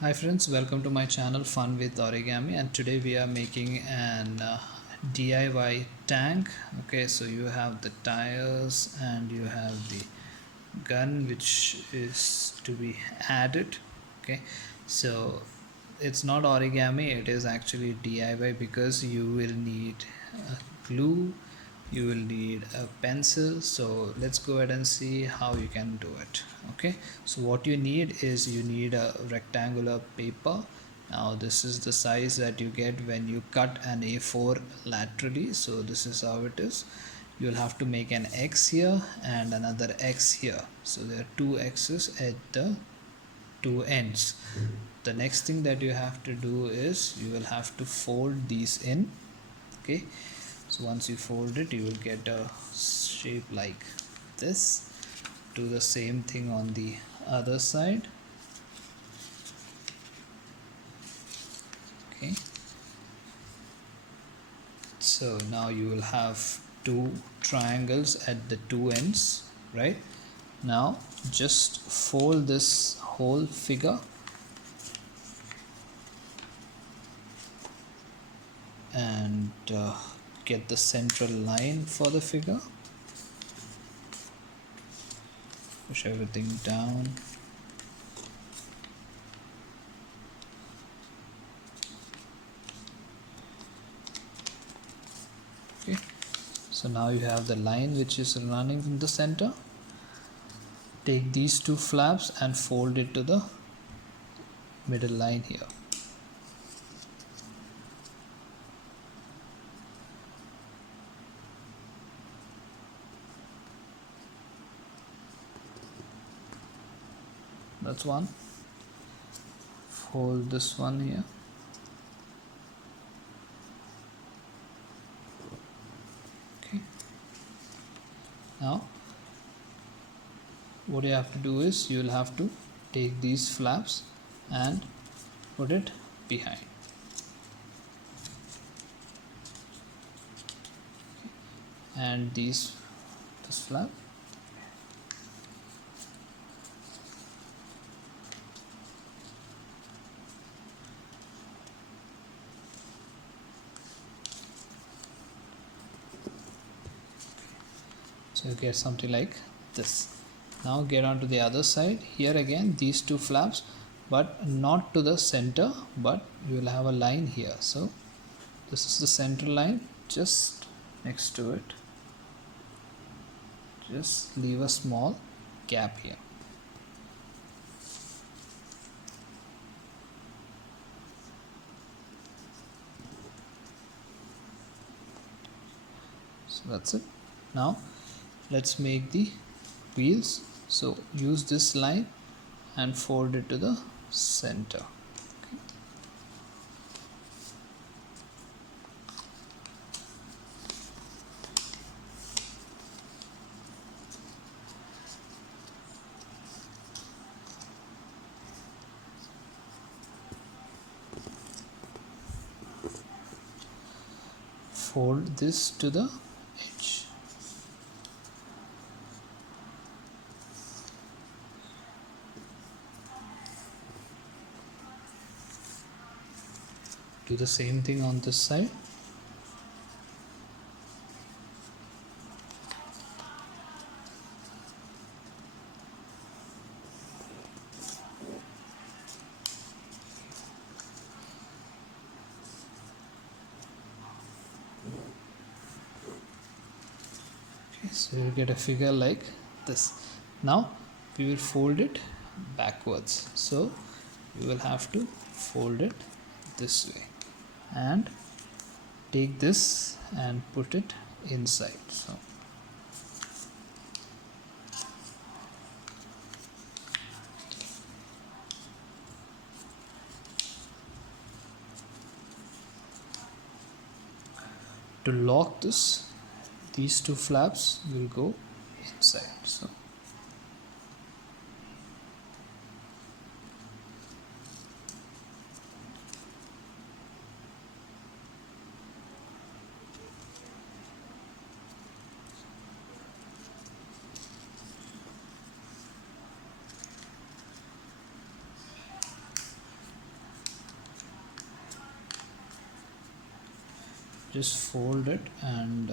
Hi friends, welcome to my channel Fun with Origami, and today we are making an DIY tank. Okay, so you have the tires and you have the gun which is to be added. Okay, so it's not origami, it is actually DIY because you will need glue, you will need a pencil. So let's go ahead and see how you can do it. Okay, so what you need is you need a rectangular paper. Now this is the size that you get when you cut an A4 laterally. So this is how it is. You'll have to make an X here and another X here, so there are two X's at the two ends. The next thing that you have to do is you will have to fold these in. Okay, so once you fold it, you will get a shape like this. Do the same thing on the other side. Okay, so now you will have two triangles at the two ends, right? Now just fold this whole figure and get the central line for the figure. Push everything down. Okay, so now you have the line which is running in the center. Take these two flaps and fold it to the middle line here. That's one. Fold this one here. Okay, now what you have to do is you will have to take these flaps and put it behind. And this flap. So you get something like this. Now get on to the other side. Here again these two flaps, but not to the center, but you will have a line here. So this is the center line, just next to it. Just leave a small gap here. So that's it. Now let's make the wheels. So use this line and fold it to the center. Okay. Fold this to the edge. Do the same thing on this side. Okay, so you get a figure like this. Now we will fold it backwards. So you will have to fold it this way and take this and put it inside. So to lock this, these two flaps will go inside. So just fold it and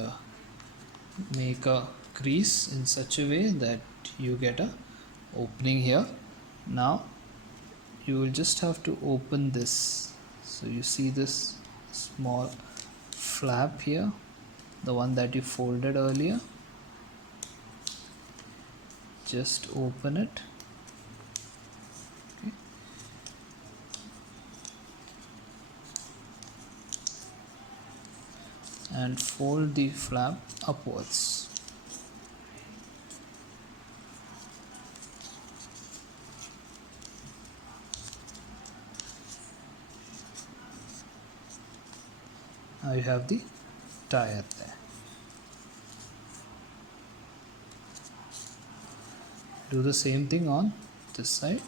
make a crease in such a way that you get a opening here. Now you will just have to open this. So you see this small flap here, the one that you folded earlier. Just open it. Okay. And fold the flap upwards. Now you have the tire there. Do the same thing on this side.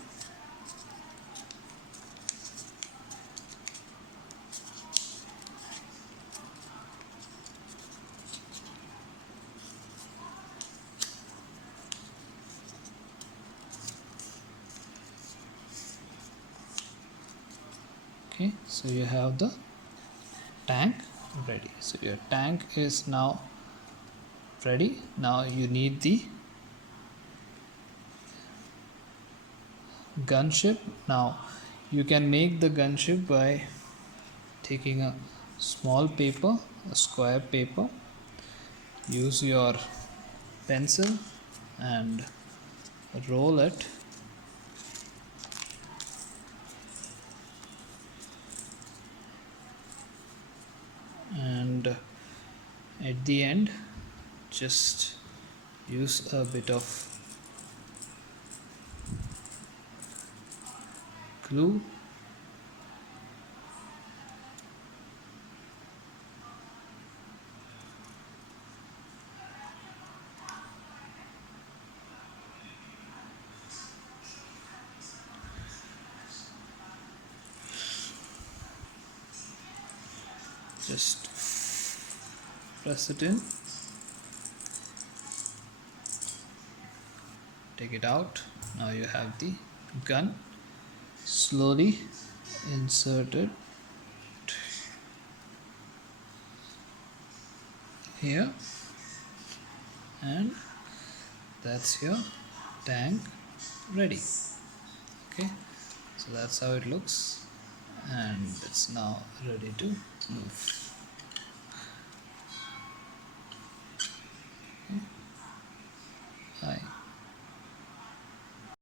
Okay, so you have the tank ready. So your tank is now ready. Now you need the gunship. Now you can make the gunship by taking a small paper, a square paper, use your pencil and roll it and at the end just use a bit of glue just press it in, take it out. Now you have the gun. Slowly insert it here and that's your tank ready. Okay, so that's how it looks and it's now ready to move.